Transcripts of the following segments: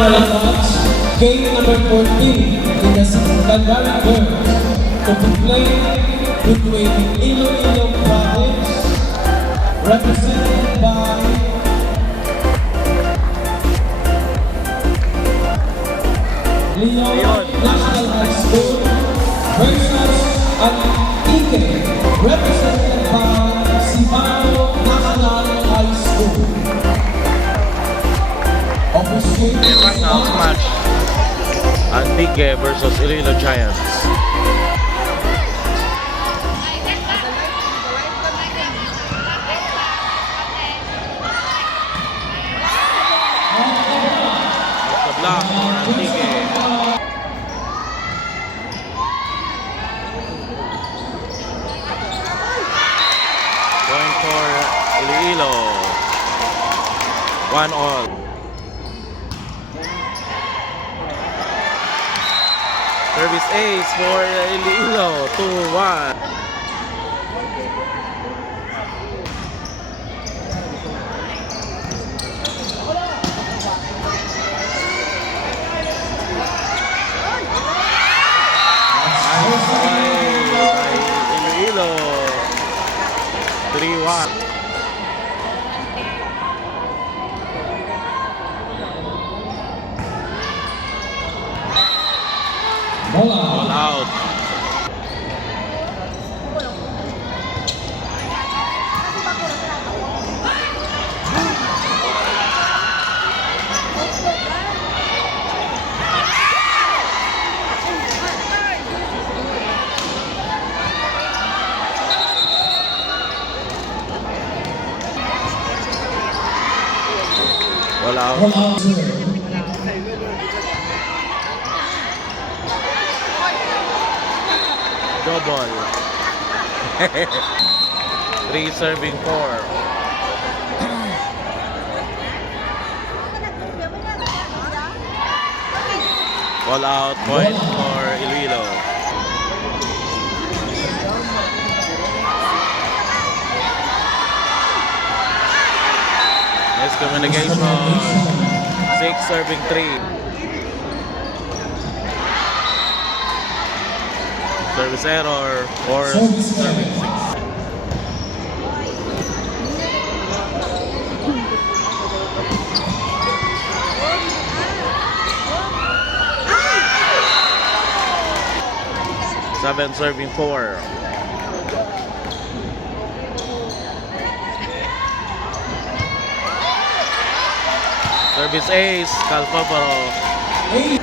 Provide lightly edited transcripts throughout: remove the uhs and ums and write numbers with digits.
Game number 14 in the Calgary Girls to be played between Iloilo Province, represented by Leon National High School versus Antique, represented by Cibao National High School. Right now, match Antique versus Iloilo Giants. The block for Antique. Going for Iloilo. 1-all. Service ace for Iloilo, 2-1. Nice play by Iloilo, 3-1. Ball All out. out. All out. Ball out. Double. 3 serving 4. Ball out, point for Iloilo. Nice communication. 6 serving 3. Service error or Service serving error. 6. Seven serving 4. Service ace, Calpaparo. 8.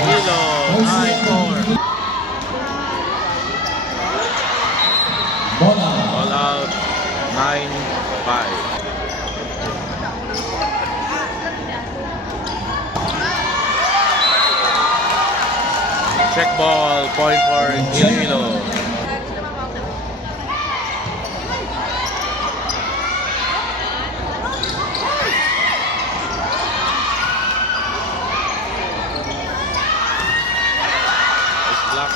Iloilo, 9-4. Ball out. All out, 9-5. Check ball, point for Iloilo. Nice block.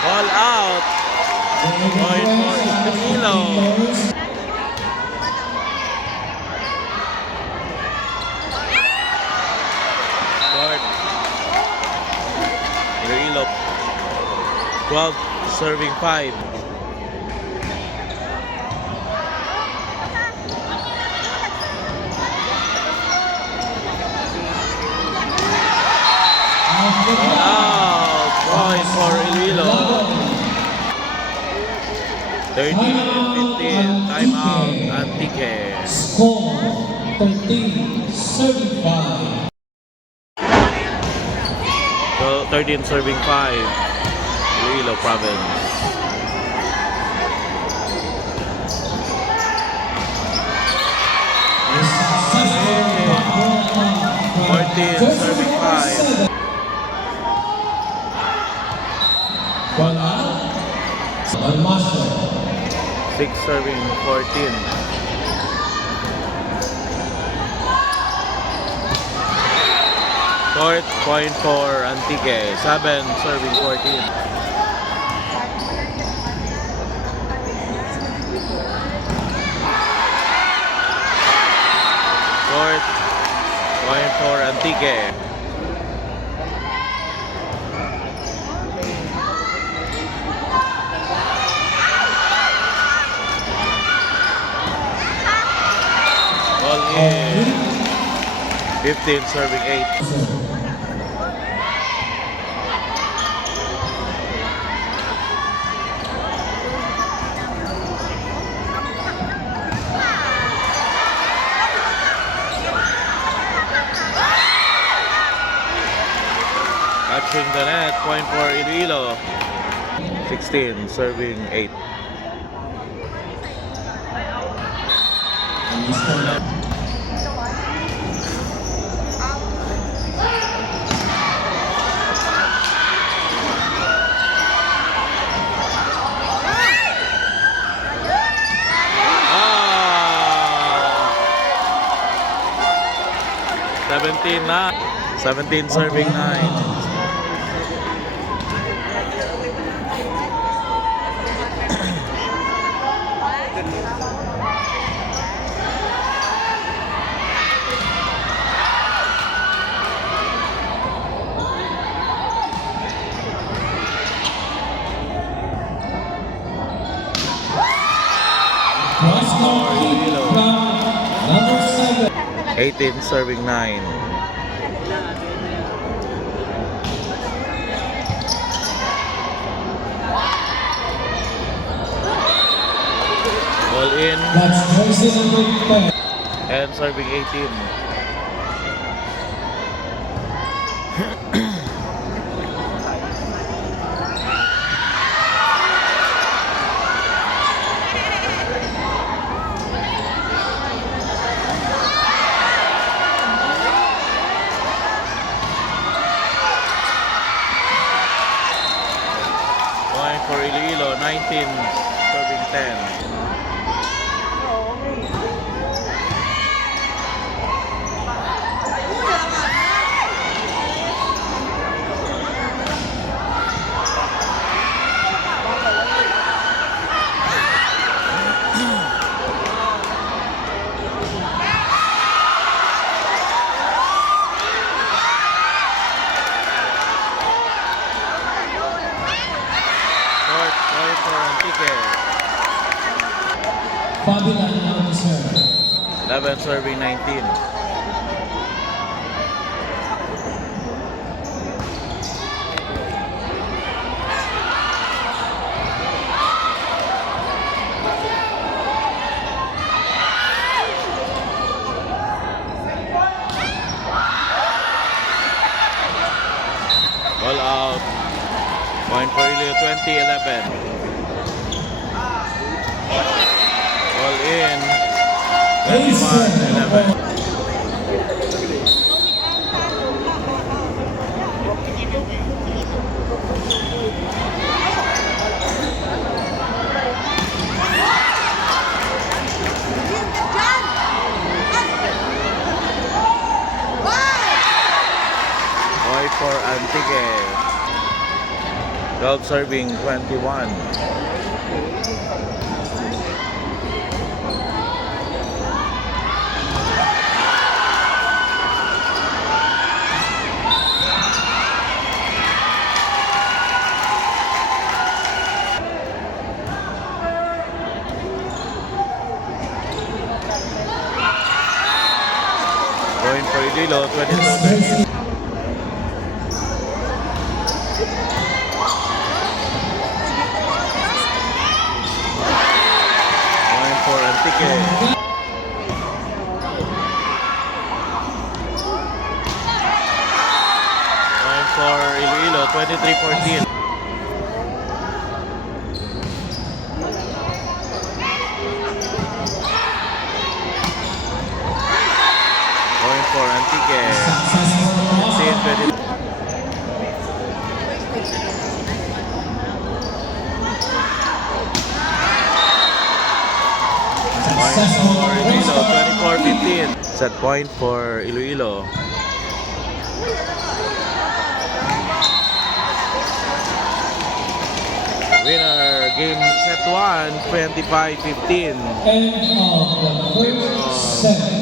Ball out. Point for Iloilo. Guard. Iloilo. 12 serving 5. Ball out. Point for Iloilo. 13-15. Timeout. Antique. Score 13-75. So 13 serving 5. Iloilo Province. Successful serving 5. Wala. Almasio. 6 serving 14. Short point for Antique. 7 serving 14. Short point for Antique. Ball in. 15 serving 8. Touching the net, point for Iloilo. 16 serving 8. Ah! 17 na. 17 serving 9. Cross court from number 7. 18 serving 9. Ball in That's jersey number 10. and serving 18. Point for Iloilo, 19 serving 10. Short point for Antique. Fabian on the serve. 11 serving 19. Ball out. Point for Iloilo, 20-11. Ball in. 21-11. Point for Antique. 12 serving 21. Point for Iloilo, 22-20. Point for Antique. Point for Iloilo, 23-14. Point point for Antique. Successful cross. 15-20. Successful For Iloilo, cross. 24-15. Set point for Iloilo. Winner, game set 1, 25-15. End of the first set.